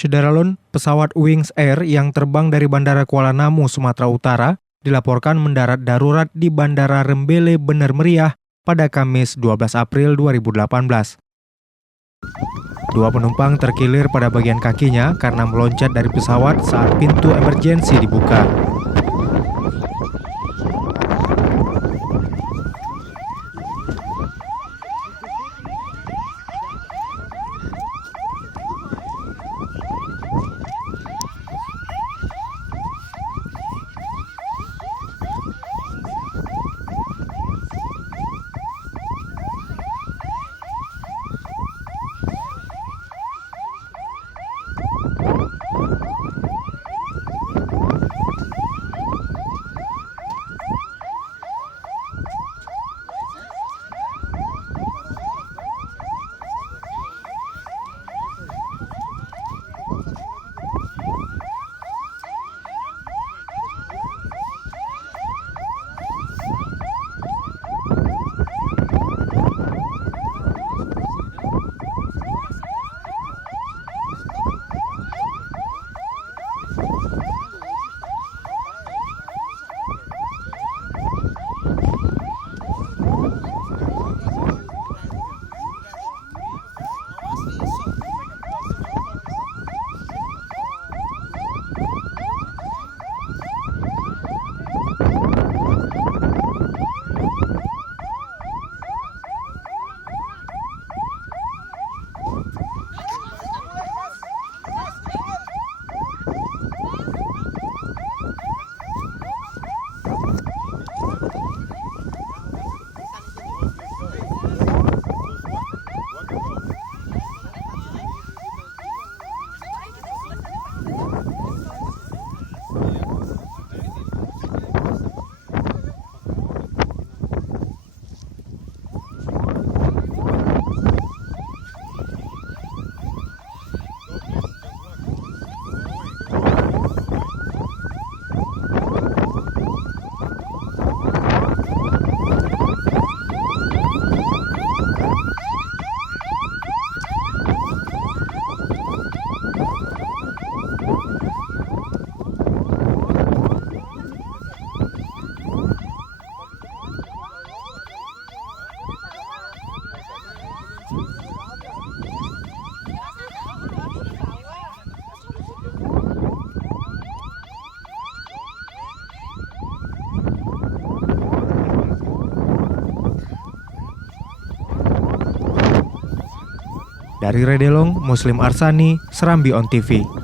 Syederalun, pesawat Wings Air yang terbang dari Bandara Kuala Namu, Sumatera Utara, dilaporkan mendarat darurat di Bandara Rembele Bener Meriah pada Kamis 12 April 2018. Dua penumpang terkilir pada bagian kakinya karena meloncat dari pesawat saat pintu emergensi dibuka. Dari Redelong, Muslim Arsani, Serambi On TV.